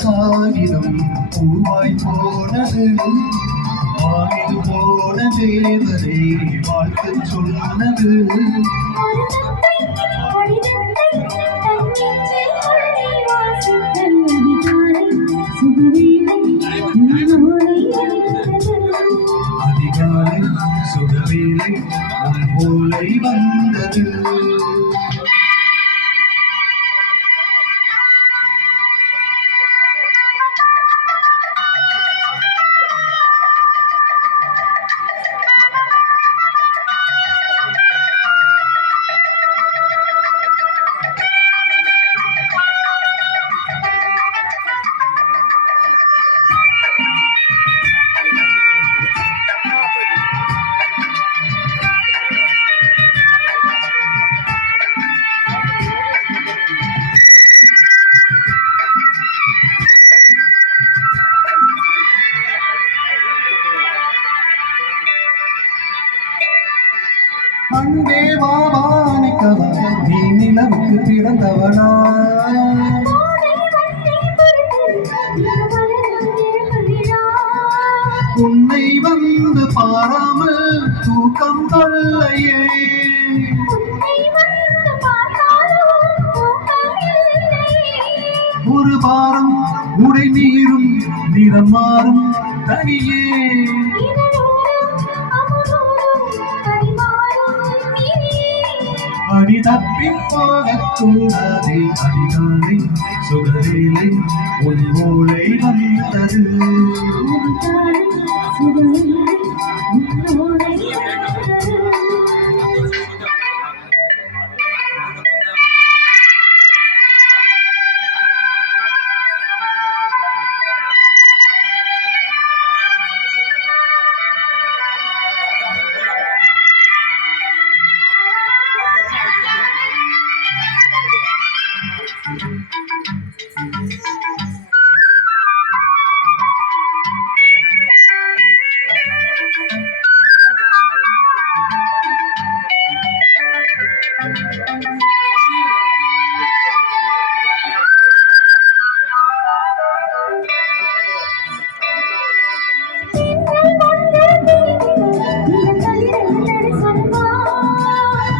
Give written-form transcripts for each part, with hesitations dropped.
காகிதம் பூவாய் போனது வானில் போன தேவதை வாழ்த்து சொன்னது அதிகாலை சுகவேலை போலை வந்தது அன்பே வாவானிக்கவா நீ நிலவுக்கு பிறந்தவனா உன்னை வந்து பாராமல் தூக்கம் கொள்ளையே ஒரு பாரம் உடை நீரும் நிறம் மாறும் தனியே அடி தப்பி போகக்கூடாதே அதிகாலை சுகவேலை உன் போலை வந்தது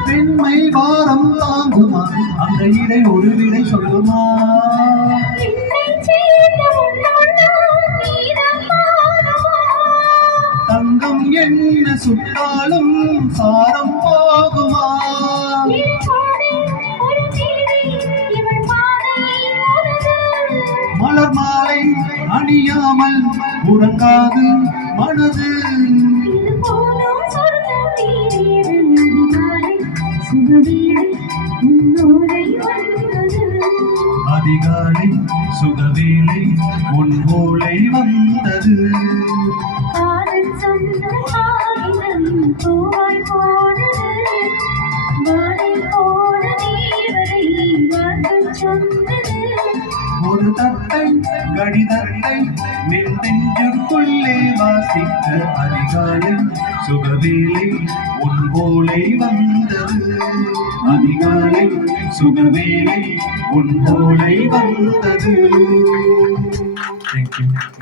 பெண்மை வாரம் தாங்குமா அந்த இடை ஒரு விடை சொல்லுமா தங்கம் என்ன சுட்டாலும் சாரம் போகுமா மலர் மாலை அணியாமல் உறங்காது மனது அதிகாலை சுகவேலை உன் போலை வந்தது ஒரு தத்தை கடிதத்தை நெஞ்சுக்குள்ளே வாசிக்க அதிகாலை சுகவேலை உன் போலை வந்தது அதிகாலை சுகவேலை உன் போலை வந்தது. Thank you.